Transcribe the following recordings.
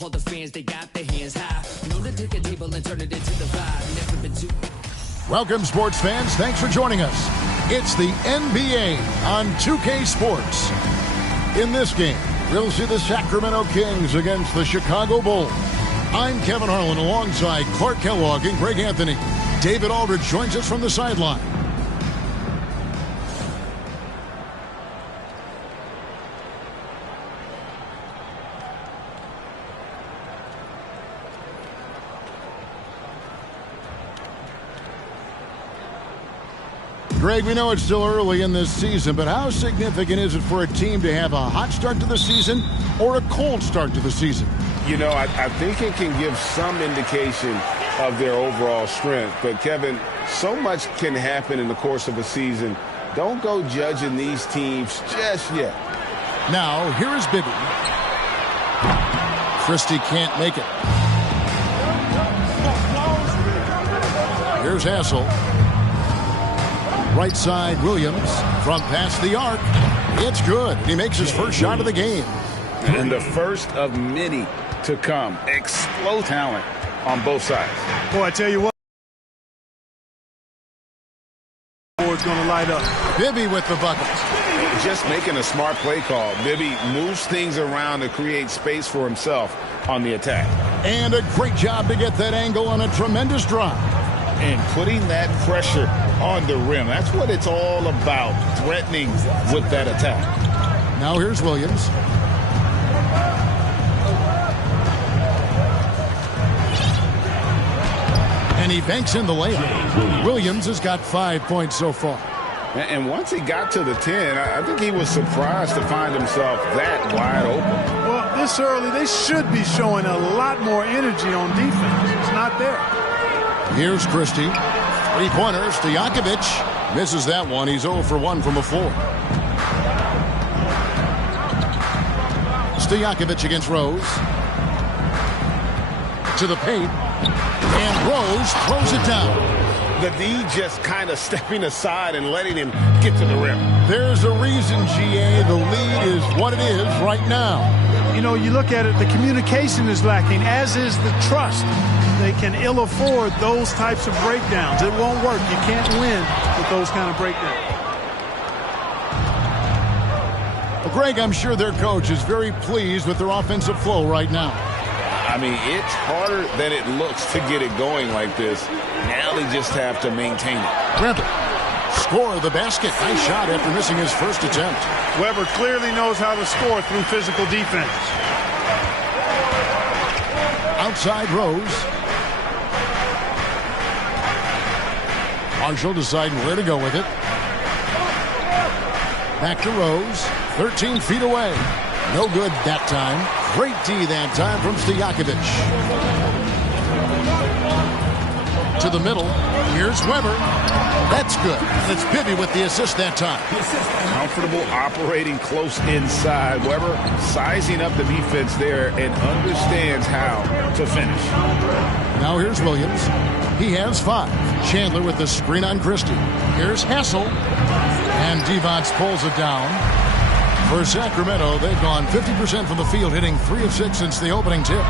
All the fans, they got their hands high. Know to take a table and turn it into the vibe. Never been too. Welcome, sports fans. Thanks for joining us. It's the NBA on 2K Sports. In this game, we'll see the Sacramento Kings against the Chicago Bulls. I'm Kevin Harlan alongside Clark Kellogg and Greg Anthony. David Aldridge joins us from the sideline. Greg, we know it's still early in this season, but how significant is it for a team to have a hot start to the season or a cold start to the season? You know, I think it can give some indication of their overall strength. But, Kevin, so much can happen in the course of a season. Don't go judging these teams just yet. Now, here is Bibby. Christie can't make it. Here's Hassel. Right side, Williams from past the arc. It's good. He makes his first shot of the game. And the first of many to come. Explode talent on both sides. Boy, I tell you what. Board's going to light up. Bibby with the bucket. Just making a smart play call. Bibby moves things around to create space for himself on the attack. And a great job to get that angle on a tremendous drive. And putting that pressure on the rim. That's what it's all about, threatening with that attack. Now here's Williams. And he banks in the layup. Williams has got 5 points so far. And once he got to the 10, I think he was surprised to find himself that wide open. Well, this early, they should be showing a lot more energy on defense. It's not there. Here's Christie. Three-pointers to Stojakovic. Misses that one. He's 0 for 1 from the floor. Stojakovic against Rose. To the paint. And Rose throws it down. The D just kind of stepping aside and letting him get to the rim. There's a reason, GA, the lead is what it is right now. You know, you look at it, the communication is lacking, as is the trust. They can ill afford those types of breakdowns. It won't work. You can't win with those kind of breakdowns. Well, Greg, I'm sure their coach is very pleased with their offensive flow right now. I mean, it's harder than it looks to get it going like this. Now they just have to maintain it. Weber, score the basket. Nice shot after missing his first attempt. Weber clearly knows how to score through physical defense. Outside Rose. Marshall deciding where to go with it. Back to Rose. 13 feet away. No good that time. Great D that time from Stojakovic. To the middle. Here's Weber. That's good. It's Bibby with the assist that time. Comfortable operating close inside. Weber sizing up the defense there and understands how to finish. Now here's Williams. He has 5. Chandler with the screen on Christie. Here's Hassel. And Divac pulls it down. For Sacramento, they've gone 50% from the field, hitting 3 of 6 since the opening tip.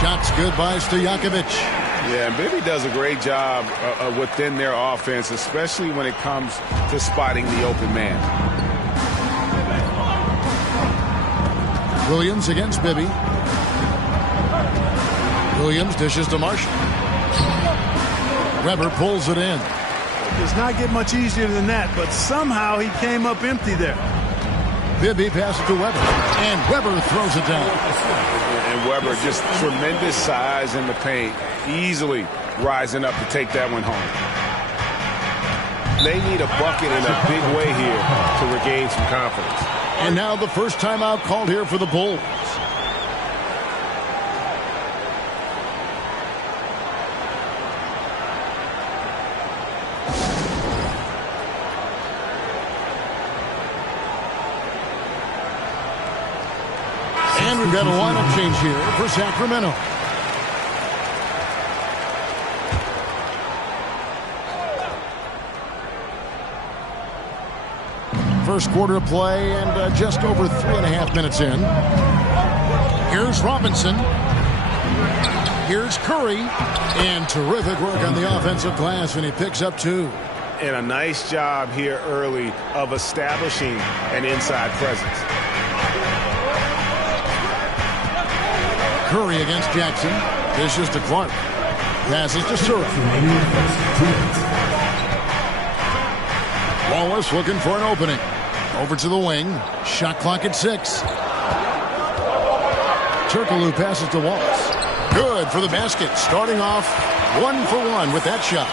Shots good by Stojakovic. Yeah, and Bibby does a great job within their offense, especially when it comes to spotting the open man. Williams against Bibby. Williams dishes to Marshall. Weber pulls it in. It does not get much easier than that, but somehow he came up empty there. Bibby passes to Weber, and Weber throws it down. And Weber just tremendous size in the paint, easily rising up to take that one home. They need a bucket in a big way here to regain some confidence. And now the first timeout called here for the Bulls. And we've got a lineup change here for Sacramento. First quarter of play and just over 3.5 minutes in. Here's Robinson. Here's Curry. And terrific work on the offensive glass, and he picks up 2. And a nice job here early of establishing an inside presence. Curry against Jackson. Dishes to Clark. Passes to Sura. Wallace looking for an opening. Over to the wing. Shot clock at 6. Turkoglu passes to Wallace. Good for the basket. Starting off 1 for 1 with that shot.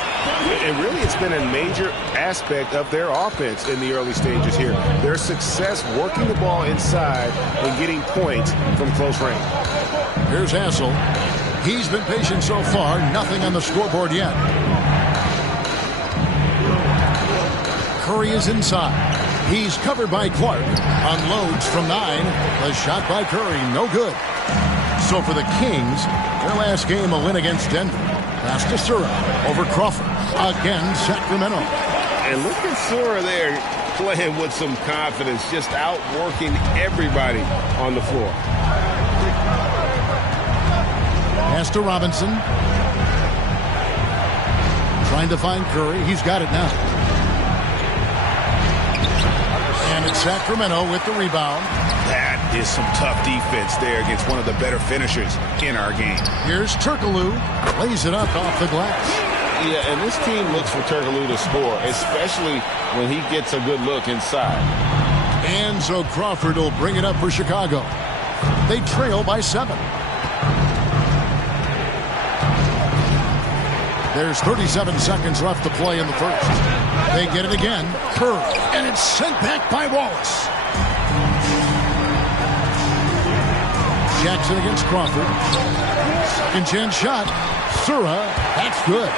And really, it's been a major aspect of their offense in the early stages here. Their success working the ball inside and getting points from close range. Here's Hassel. He's been patient so far. Nothing on the scoreboard yet. Curry is inside. He's covered by Clark. Unloads from 9. The shot by Curry, no good. So for the Kings, their last game a win against Denver. Pass to Sura over Crawford. Again, Sacramento. And look at Sura there playing with some confidence, just outworking everybody on the floor. Pass to Robinson. Trying to find Curry. He's got it now. And it's Sacramento with the rebound. That is some tough defense there against one of the better finishers in our game. Here's Turkoglu. Lays it up off the glass. Yeah, and this team looks for Turkoglu to score, especially when he gets a good look inside. And so Crawford will bring it up for Chicago. They trail by 7. There's 37 seconds left to play in the first. They get it again. Curry. And it's sent back by Wallace. Jackson against Crawford. Second chance shot. Sura. That's good.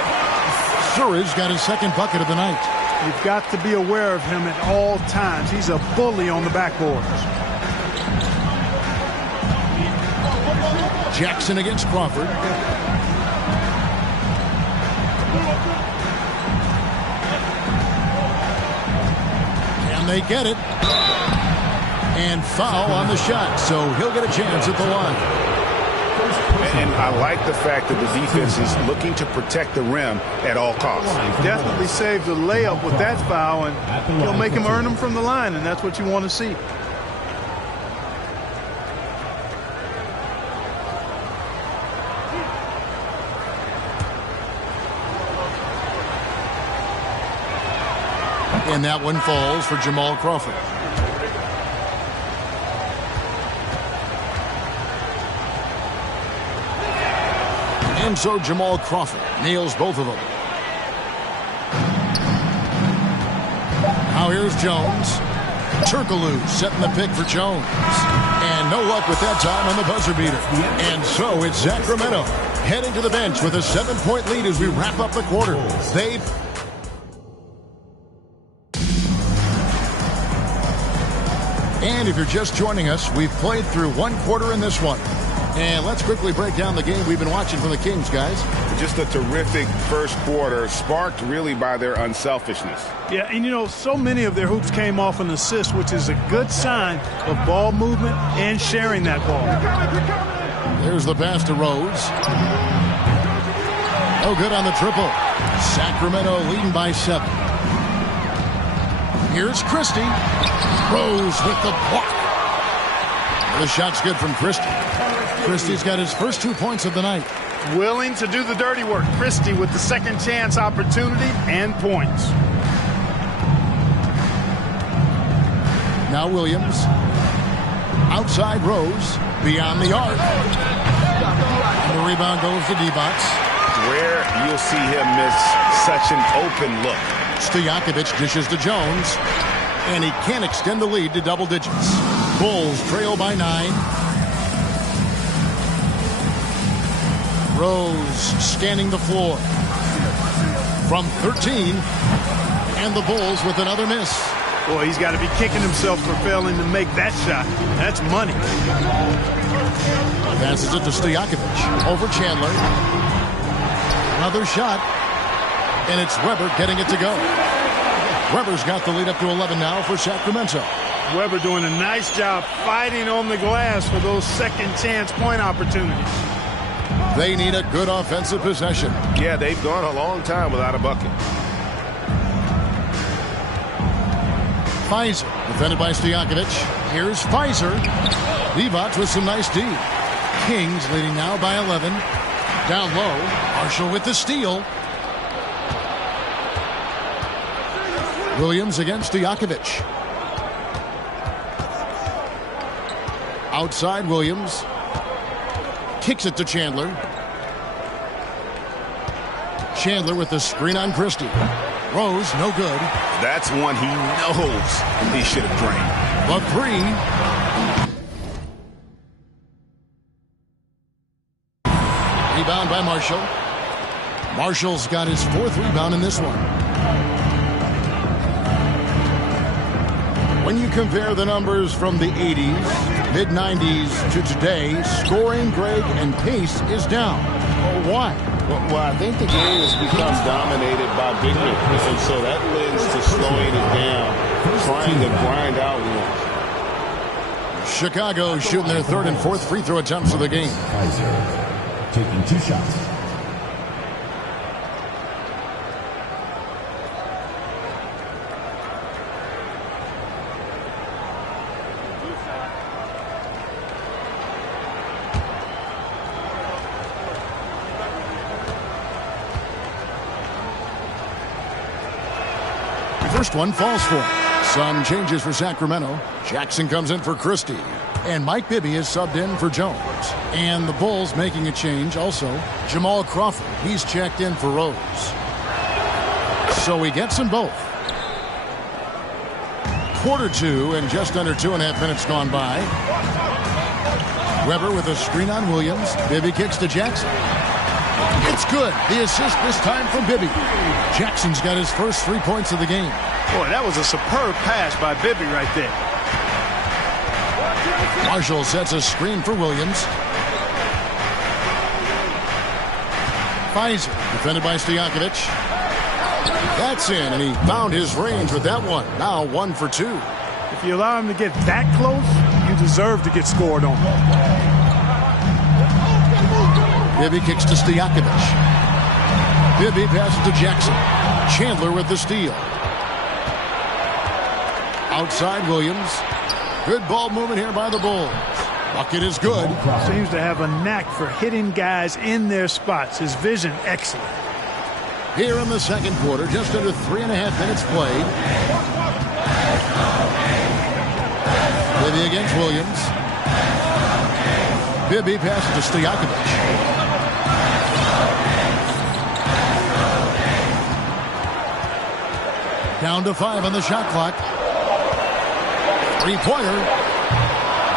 Sura's got his second bucket of the night. You've got to be aware of him at all times. He's a bully on the backboard. Jackson against Crawford. And they get it. And foul on the shot, so he'll get a chance at the line. And I like the fact that the defense is looking to protect the rim at all costs. He definitely saved the layup with that foul, and he'll make him earn them from the line, and that's what you want to see. And that one falls for Jamal Crawford. And so Jamal Crawford nails both of them. Now here's Jones. Turkoglu setting the pick for Jones. And no luck with that time on the buzzer beater. And so it's Sacramento heading to the bench with a 7-point lead as we wrap up the quarter. And if you're just joining us, we've played through one quarter in this one. And let's quickly break down the game we've been watching from the Kings, guys. Just a terrific first quarter, sparked really by their unselfishness. Yeah, and you know, so many of their hoops came off an assist, which is a good sign of ball movement and sharing that ball. There's the pass to Rose. No good on the triple. Sacramento leading by 7. Here's Christie. Rose with the block. The shot's good from Christie. Christie's got his first 2 points of the night. Willing to do the dirty work. Christie with the second chance opportunity and points. Now Williams. Outside Rose. Beyond the arc. And the rebound goes to D-Box. Where you'll see him miss such an open look. Stojakovic dishes to Jones. And he can't extend the lead to double digits. Bulls trail by 9. Rose scanning the floor. From 13. And the Bulls with another miss. Boy, he's got to be kicking himself for failing to make that shot. That's money. Passes it to Stojakovic. Over Chandler. Another shot. And it's Weber getting it to go. Weber's got the lead up to 11 now for Sacramento. Weber doing a nice job fighting on the glass for those second chance point opportunities. They need a good offensive possession. Yeah, they've gone a long time without a bucket. Pfizer, defended by Stojakovic. Here's Pfizer. Divac with some nice D. Kings leading now by 11. Down low, Marshall with the steal. Williams against Stojakovic. Outside Williams. Kicks it to Chandler. Chandler with the screen on Christie. Rose, no good. That's one he knows he should have drained. The three. Rebound by Marshall. Marshall's got his 4th rebound in this one. When you compare the numbers from the 80s, mid-90s to today, scoring, Greg, and pace is down. Why? Well, I think the game has become dominated by big men, and so that lends to slowing it down, trying to grind out ones. Chicago shooting their 3rd and 4th free throw attempts of the game. Pfizer taking 2 shots. First one falls for him. Some changes for Sacramento. Jackson comes in for Christie. And Mike Bibby is subbed in for Jones. And the Bulls making a change also. Jamal Crawford, he's checked in for Rose. So he gets them both. Quarter 2 and just under 2.5 minutes gone by. Weber with a screen on Williams. Bibby kicks to Jackson. It's good. The assist this time from Bibby. Jackson's got his first 3 points of the game. Boy, that was a superb pass by Bibby right there. Marshall sets a screen for Williams. Pfizer, defended by Stojakovic. That's in, and he found his range with that one. Now 1 for 2. If you allow him to get that close, you deserve to get scored on. Bibby kicks to Stojakovic. Bibby passes to Jackson. Chandler with the steal. Outside Williams. Good ball movement here by the Bulls. Bucket is good. Seems to have a knack for hitting guys in their spots. His vision, excellent. Here in the second quarter, just under 3.5 minutes played. Bibby against Williams. Bibby passes to Stojakovic. Down to 5 on the shot clock. 3-pointer.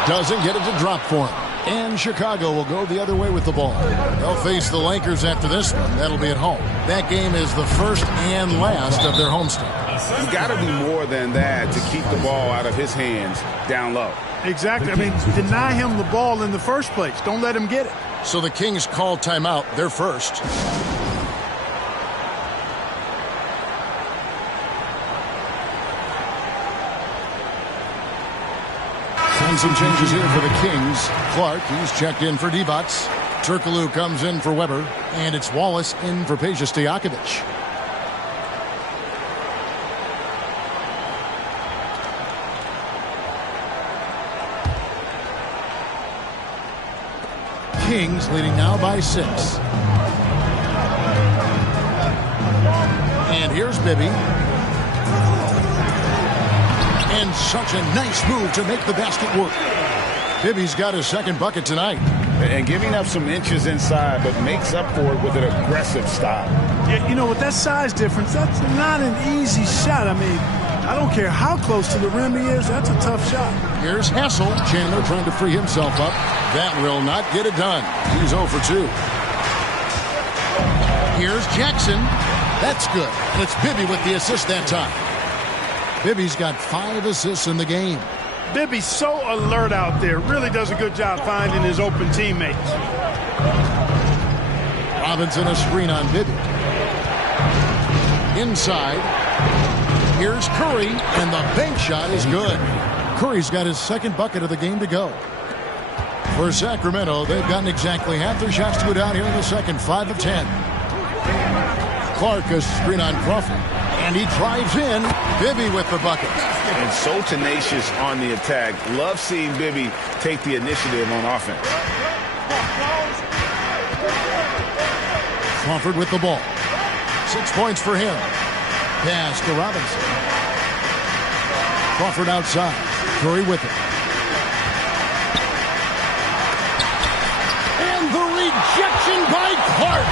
Doesn't get it to drop for him. And Chicago will go the other way with the ball. They'll face the Lakers after this one. That'll be at home. That game is the first and last of their homestand. It's got to be more than that to keep the ball out of his hands down low. Exactly. I mean, deny him the ball in the first place. Don't let him get it. So the Kings call timeout. They're first. And some changes here for the Kings. Clark, he's checked in for Divac. Turkoglu comes in for Weber. And it's Wallace in for Peja Stojakovic. Kings leading now by 6. And here's Bibby. And such a nice move to make the basket work. Bibby's got his second bucket tonight. And giving up some inches inside, but makes up for it with an aggressive style. Yeah, you know, with that size difference, that's not an easy shot. I mean, I don't care how close to the rim he is, that's a tough shot. Here's Hassel. Chandler trying to free himself up. That will not get it done. He's 0 for 2. Here's Jackson. That's good. And it's Bibby with the assist that time. Bibby's got 5 assists in the game. Bibby's so alert out there. Really does a good job finding his open teammates. Robinson a screen on Bibby. Inside. Here's Curry, and the bank shot is good. Curry's got his second bucket of the game to go. For Sacramento, they've gotten exactly half their shots to go down here in the second, 5 of 10. Clark a screen on Crawford, and he drives in. Bibby with the bucket. And so tenacious on the attack. Love seeing Bibby take the initiative on offense. Crawford with the ball. 6 points for him. Pass to Robinson. Crawford outside. Curry with it. And the rejection by Clark.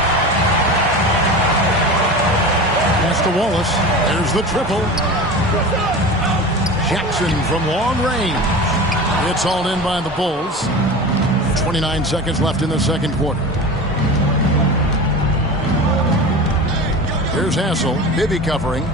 Pass to Wallace. There's the triple. Jackson from long range. It's hauled in by the Bulls. 29 seconds left in the second quarter. Here's Hassel. Bibby covering.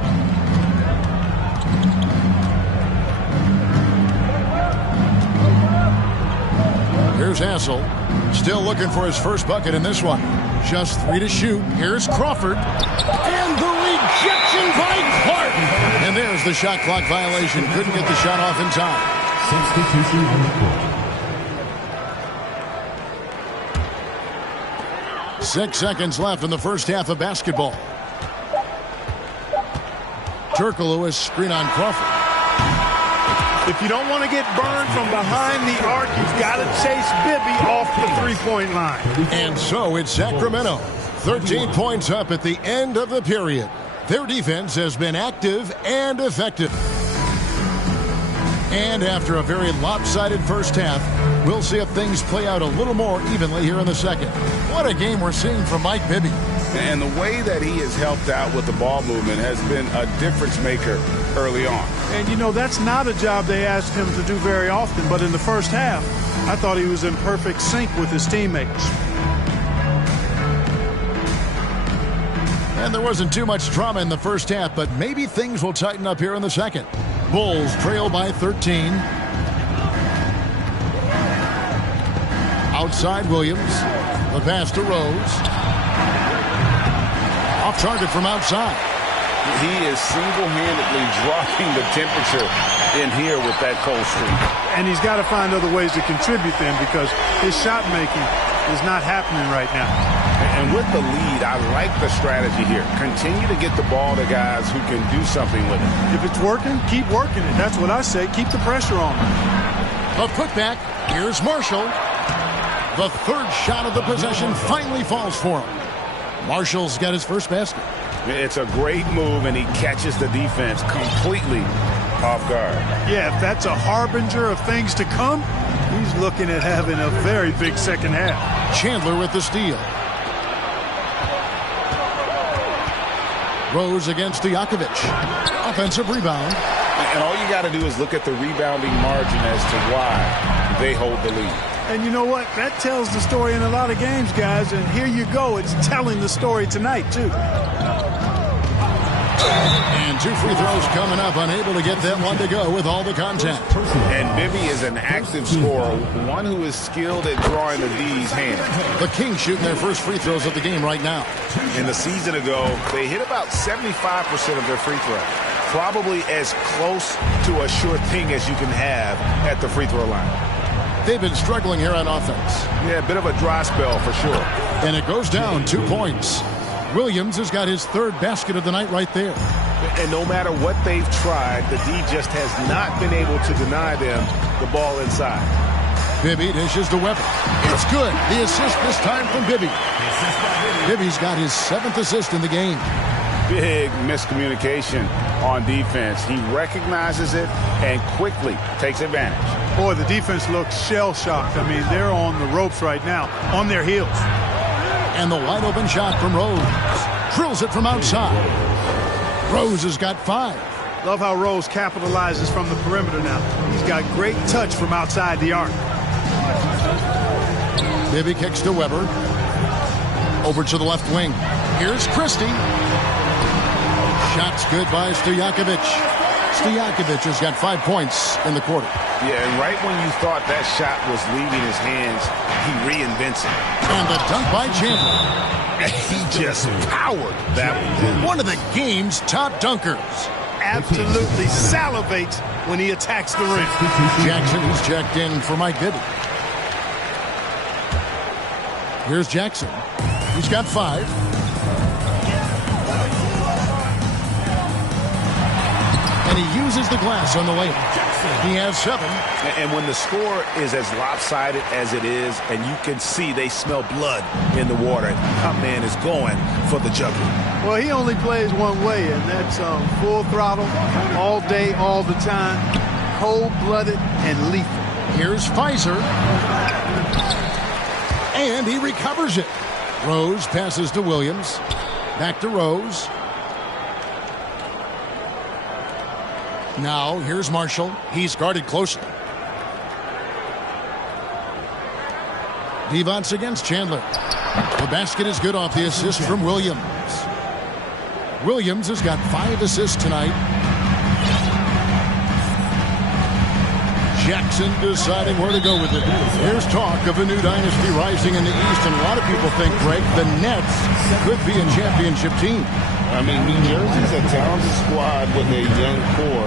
Here's Hassel. Still looking for his first bucket in this one. Just 3 to shoot. Here's Crawford. And the rejection by Clark. And there's the shot clock violation. Couldn't get the shot off in time. Substitution on the court. 6 seconds left in the first half of basketball. Turkoglu is screen on Crawford. If you don't want to get burned from behind the arc, you've got to chase Bibby off the three-point line. And so it's Sacramento. 13 points up at the end of the period. Their defense has been active and effective. And after a very lopsided first half, we'll see if things play out a little more evenly here in the second. What a game we're seeing from Mike Bibby. And the way that he has helped out with the ball movement has been a difference maker early on. And, you know, that's not a job they asked him to do very often. But in the first half, I thought he was in perfect sync with his teammates. And there wasn't too much drama in the first half, but maybe things will tighten up here in the second. Bulls trail by 13. Outside Williams. The pass to Rose. Off target from outside. He is single-handedly dropping the temperature in here with that cold streak. And he's got to find other ways to contribute then, because his shot making is not happening right now. And with the lead, I like the strategy here. Continue to get the ball to guys who can do something with it. If it's working, keep working it. That's what I say. Keep the pressure on. A putback. Here's Marshall. The third shot of the possession finally falls for him. Marshall's got his first basket. It's a great move, and he catches the defense completely off guard. Yeah, if that's a harbinger of things to come, he's looking at having a very big second half. Chandler with the steal. Rose against Stojakovic. Offensive rebound. And all you got to do is look at the rebounding margin as to why they hold the lead. And you know what? That tells the story in a lot of games, guys. And here you go. It's telling the story tonight, too. And 2 free throws coming up. Unable to get that one to go with all the contact. And Bibby is an active scorer, one who is skilled at drawing the D's hand. The Kings shooting their first free throws of the game right now. In the season ago, they hit about 75% of their free throws. Probably as close to a sure thing as you can have at the free throw line. They've been struggling here on offense. Yeah, a bit of a dry spell for sure. And it goes down 2 points. Williams has got his third basket of the night right there. And no matter what they've tried, the D just has not been able to deny them the ball inside. Bibby dishes to Weber. It's good. The assist this time from Bibby. Bibby's got his 7th assist in the game. Big miscommunication on defense. He recognizes it and quickly takes advantage. Boy, the defense looks shell-shocked. I mean, they're on the ropes right now, on their heels. And the wide-open shot from Rose. Drills it from outside. Rose has got 5. Love how Rose capitalizes from the perimeter now. He's got great touch from outside the arc. Bibby kicks to Weber. Over to the left wing. Here's Christie. Shot's good by Stojakovic. Stojakovic has got 5 points in the quarter. Yeah, and right when you thought that shot was leaving his hands, he reinvents it. And the dunk by Chandler. He just powered that one. One of the game's top dunkers. absolutely salivates when he attacks the rim. Jackson is checked in for Mike Bibby. Here's Jackson. He's got 5. And he uses the glass on the layup. He has 7. And when the score is as lopsided as it is, and you can see they smell blood in the water, our man is going for the jugular. Well, he only plays one way, and that's full throttle, all day, all the time, cold-blooded and lethal. Here's Pfizer. And he recovers it. Rose passes to Williams. Back to Rose. Now, here's Marshall. He's guarded closely. Devon's against Chandler. The basket is good off the assist from Williams. Williams has got 5 assists tonight. Jackson deciding where to go with it. Here's talk of a new dynasty rising in the East, and a lot of people think, Greg, the Nets could be a championship team. I mean, New Jersey's a talented squad with a young core,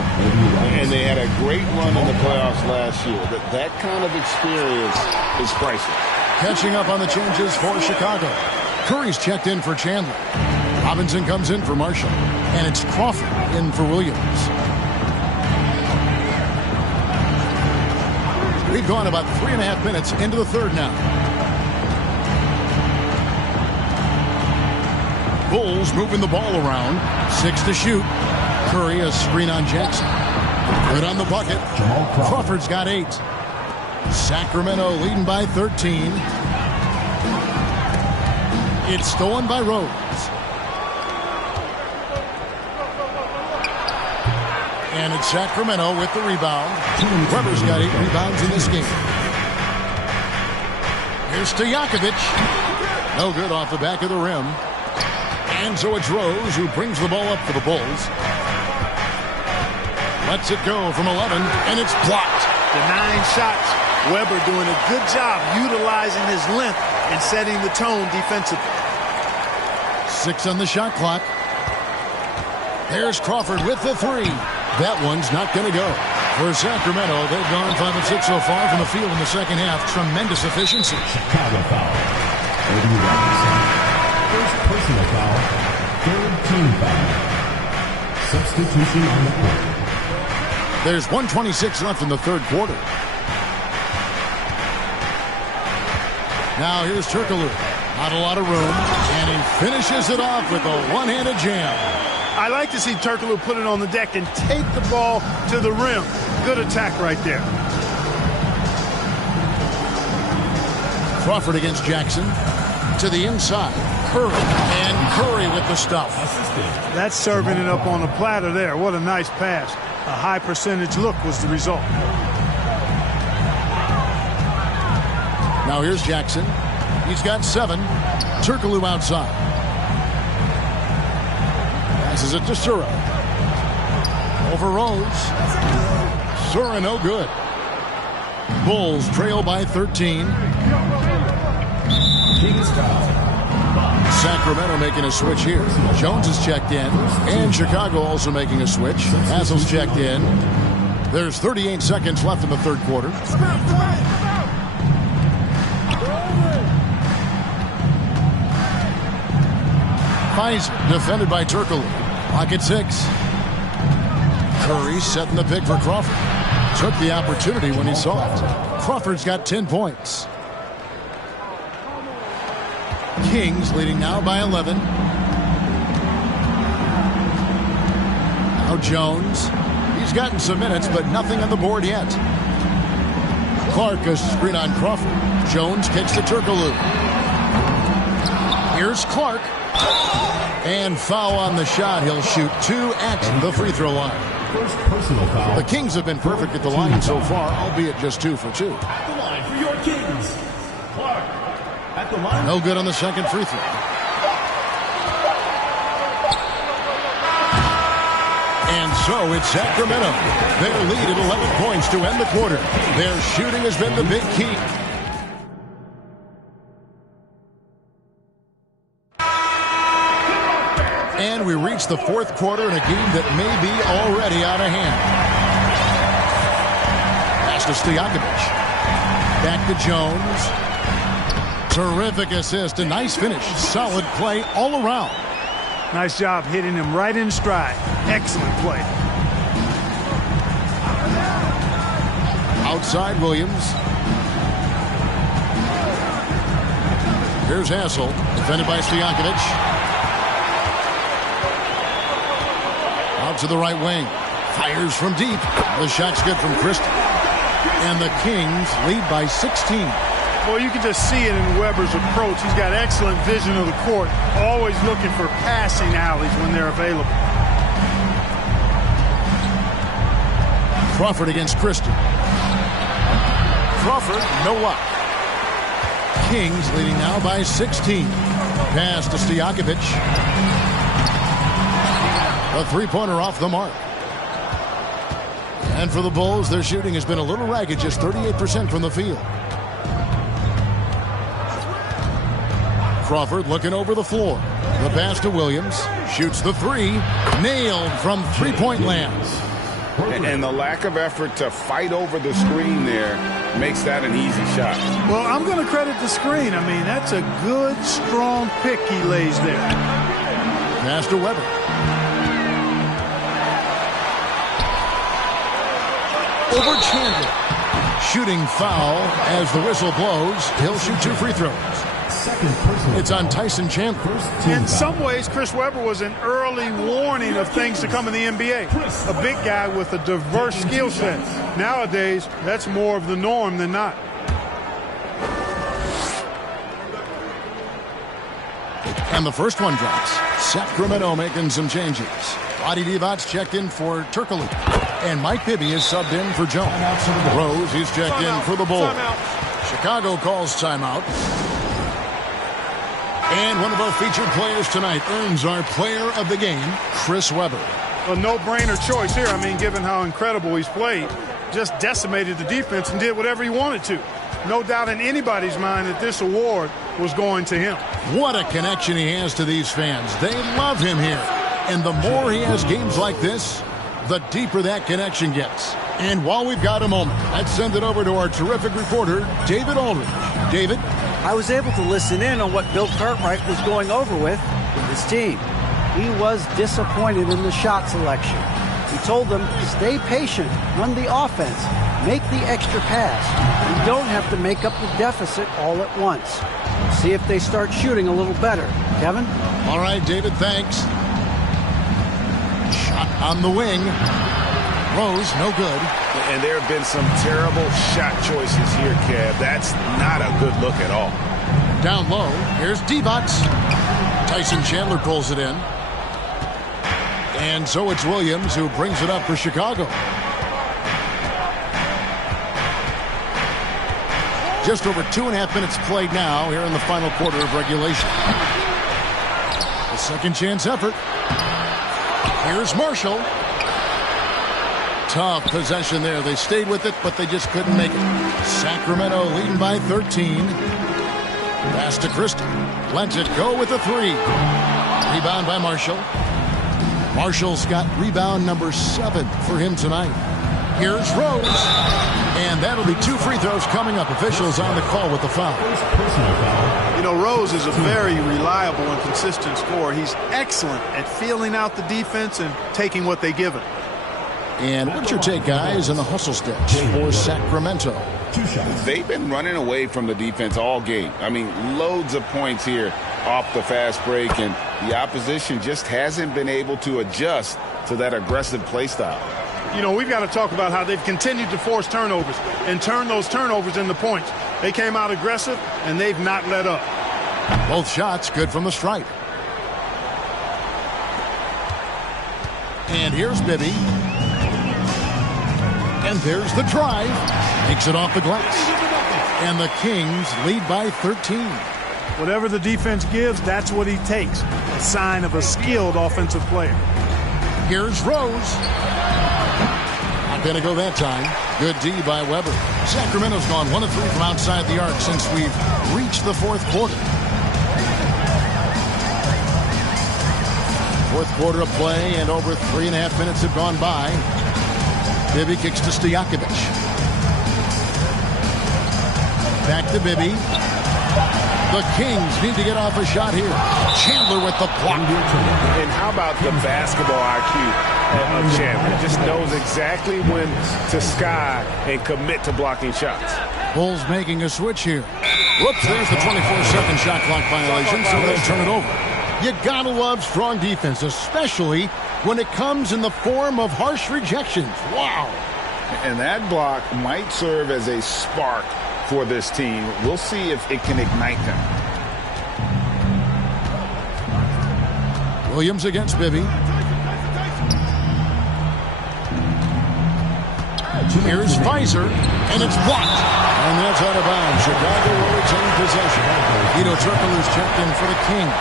and they had a great run in the playoffs last year. But that kind of experience is priceless. Catching up on the changes for Chicago. Curry's checked in for Chandler. Robinson comes in for Marshall. And it's Crawford in for Williams. We've gone about 3.5 minutes into the third now. Bulls moving the ball around. 6 to shoot. Curry a screen on Jackson. Good on the bucket. Crawford's got 8. Sacramento leading by 13. It's stolen by Rose. And it's Sacramento with the rebound. Weber's got 8 rebounds in this game. Here's Stojakovic. No good off the back of the rim. And so it's Rose who brings the ball up for the Bulls. Lets it go from 11, and it's blocked. The 9 shots. Weber doing a good job utilizing his length and setting the tone defensively. 6 on the shot clock. There's Crawford with the 3. That one's not going to go. For Sacramento, they've gone 5 of 6 so far from the field in the second half. Tremendous efficiency. Chicago foul. First personal foul. Third team foul. Substitution on the court. There's 1:26 left in the third quarter. Now here's Turkoglu. Not a lot of room. And he finishes it off with a one-handed jam. I like to see Turkoglu put it on the deck and take the ball to the rim. Good attack right there. Crawford against Jackson. To the inside. Curry. And Curry with the stuff. That's serving it up on a platter there. What a nice pass. A high percentage look was the result. Now here's Jackson. He's got 7. Turkoglu outside. Passes it to Sura. Over Rose. Sura no good. Bulls trail by 13. Sacramento making a switch here. Jones is checked in. And Chicago also making a switch. Hassel's checked in. There's 38 seconds left in the third quarter. Pfizer defended by Turkoglu. Pocket 6. Curry setting the pick for Crawford. Took the opportunity when he saw it. Crawford's got 10 points. Kings leading now by 11. Now Jones. He's gotten some minutes, but nothing on the board yet. Clark a screen on Crawford. Jones kicks to Turkoglu. Here's Clark. And foul on the shot. He'll shoot 2 at the free throw line. First personal foul. The Kings have been perfect at the line so far, albeit just 2 for 2. At the line for your Kings. Clark. At the line. No good on the second free throw. And so it's Sacramento. Their lead at 11 points to end the quarter. Their shooting has been the big key. And And we reach the fourth quarter in a game that may be already out of hand. Pass to Stojakovic. Back to Jones. Terrific assist. A nice finish. Solid play all around. Nice job hitting him right in stride. Excellent play. Outside Williams. Here's Hassel. Defended by Stojakovic. Out to the right wing. Fires from deep. The shot's good from Christie. And the Kings lead by 16. Well, you can just see it in Weber's approach. He's got excellent vision of the court. Always looking for passing alleys when they're available. Crawford against Christie. Crawford, no luck. Kings leading now by 16. Pass to Stojakovic. A three-pointer off the mark. And for the Bulls, their shooting has been a little ragged, just 38% from the field. Crawford looking over the floor. The pass to Williams. Shoots the three. Nailed from three-point land. And the lack of effort to fight over the screen there makes that an easy shot. Well, I'm going to credit the screen. I mean, that's a good, strong pick he lays there. Pass to Weber. Over Chandler. Shooting foul as the whistle blows. He'll shoot 2 free throws. It's on Tyson Chandler. In some ways, Chris Webber was an early warning of things to come in the NBA. A big guy with a diverse skill set. Nowadays, that's more of the norm than not. And the first one drops. Sacramento making some changes. Vlade Divac's checked in for Turkoglu. And Mike Bibby is subbed in for Jones. Rose, he's checked in for the Bulls. Chicago calls timeout. And one of our featured players tonight earns our player of the game, Chris Webber. A no-brainer choice here. I mean, given how incredible he's played, just decimated the defense and did whatever he wanted to. No doubt in anybody's mind that this award was going to him. What a connection he has to these fans. They love him here. And the more he has games like this, the deeper that connection gets. And while we've got a moment, let's send it over to our terrific reporter, David Aldridge. David? I was able to listen in on what Bill Cartwright was going over with his team. He was disappointed in the shot selection. He told them, stay patient, run the offense, make the extra pass. You don't have to make up the deficit all at once. See if they start shooting a little better. Kevin? All right, David, thanks. Shot on the wing. Rose, no good. And there have been some terrible shot choices here, Kev. That's not a good look at all. Down low, here's Divac. Tyson Chandler pulls it in. And so it's Williams who brings it up for Chicago. Just over 2.5 minutes played now here in the final quarter of regulation. A second chance effort. Here's Marshall. Tough possession there. They stayed with it, but they just couldn't make it. Sacramento leading by 13. Pass to Christie. Lets it go with a three. Rebound by Marshall. Marshall's got rebound number 7 for him tonight. Here's Rose. And that'll be 2 free throws coming up. Officials on the call with the foul. You know, Rose is a very reliable and consistent scorer. He's excellent at feeling out the defense and taking what they give him. And what's your take, guys, in the hustle stitch for Sacramento? They've been running away from the defense all game. I mean, loads of points here off the fast break, and the opposition just hasn't been able to adjust to that aggressive play style. You know, we've got to talk about how they've continued to force turnovers and turn those turnovers into points. They came out aggressive, and they've not let up. Both shots good from the stripe. And here's Bibby. And there's the drive. Makes it off the glass. And the Kings lead by 13. Whatever the defense gives, that's what he takes. A sign of a skilled offensive player. Here's Rose. Not going to go that time. Good D by Weber. Sacramento's gone 1 of 3 from outside the arc since we've reached the fourth quarter. Fourth quarter of play, and over 3.5 minutes have gone by. Bibby kicks to Stojakovic. Back to Bibby. The Kings need to get off a shot here. Chandler with the block. And how about the basketball IQ of Chandler? Just knows exactly when to sky and commit to blocking shots. Bulls making a switch here. Whoops, there's the 24-second shot clock violation, so they'll turn it over. You gotta love strong defense, especially when it comes in the form of harsh rejections. Wow. And that block might serve as a spark for this team. We'll see if it can ignite them. Williams against Bibby. Here's Pfizer, and it's blocked. And that's out of bounds. Chicago will retain possession. Guido Turkoglu's checked in for the Kings.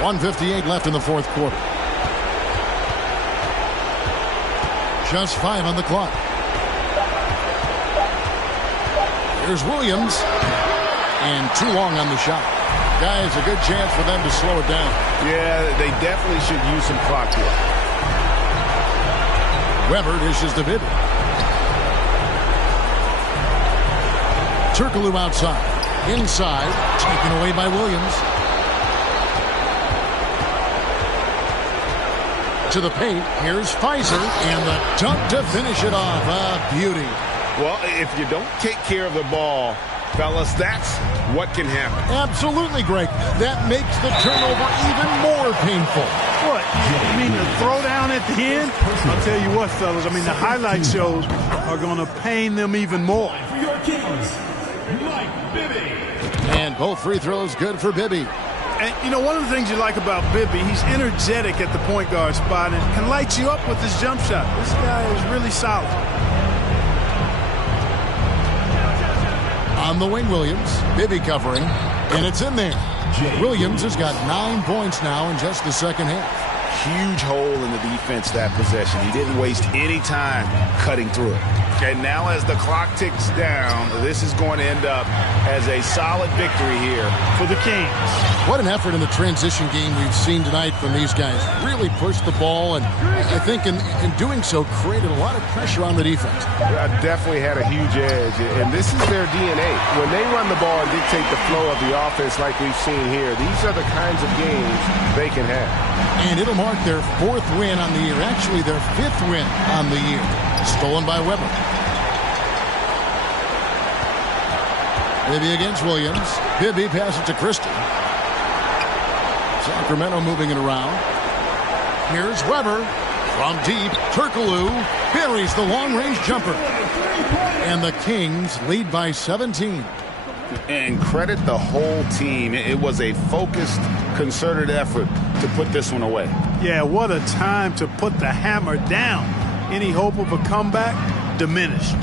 1:58 left in the fourth quarter. Just 5 on the clock. Here's Williams. And too long on the shot. Guys, a good chance for them to slow it down. Yeah, they definitely should use some clock here. Weber dishes to Bibby. Turkoglu outside. Inside. Taken away by Williams. To the paint. Here's Pfizer. And the dunk to finish it off. A beauty. Well, if you don't take care of the ball, fellas, that's what can happen. Absolutely, Greg. That makes the turnover even more painful. What? You mean the throwdown at the end? I'll tell you what, fellas. I mean, the highlight shows are going to pain them even more. For your Kings, Mike Bibby. And both free throws good for Bibby. And, you know, one of the things you like about Bibby, he's energetic at the point guard spot and can light you up with his jump shot. This guy is really solid. On the wing, Williams. Bibby covering. And it's in there. Williams has got 9 points now in just the second half. Huge hole in the defense that possession. He didn't waste any time cutting through it. And now as the clock ticks down, this is going to end up as a solid victory here for the Kings. What an effort in the transition game we've seen tonight from these guys. Really pushed the ball, and I think in doing so created a lot of pressure on the defense. Definitely had a huge edge, and this is their DNA. When they run the ball and dictate the flow of the offense like we've seen here, these are the kinds of games they can have. And it'll mark their 4th win on the year. Actually, their 5th win on the year. Stolen by Weber. Bibby against Williams. Bibby passes to Christie. Sacramento moving it around. Here's Weber. From deep, Turkoglu buries the long-range jumper. And the Kings lead by 17. And credit the whole team. It was a focused, concerted effort to put this one away. Yeah, what a time to put the hammer down. Any hope of a comeback diminished.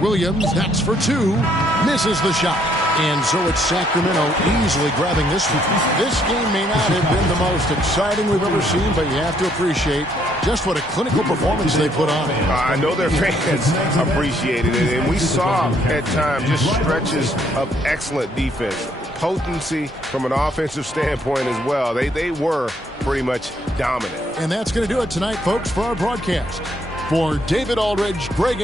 Williams, that's for 2. Misses the shot. And so it's Sacramento easily grabbing this one. This game may not have been the most exciting we've ever seen, but you have to appreciate just what a clinical performance they put on. I know their fans appreciated it, and we saw at times just stretches of excellent defense. Potency from an offensive standpoint as well. They were pretty much dominant. And that's going to do it tonight, folks, for our broadcast. For David Aldridge, Greg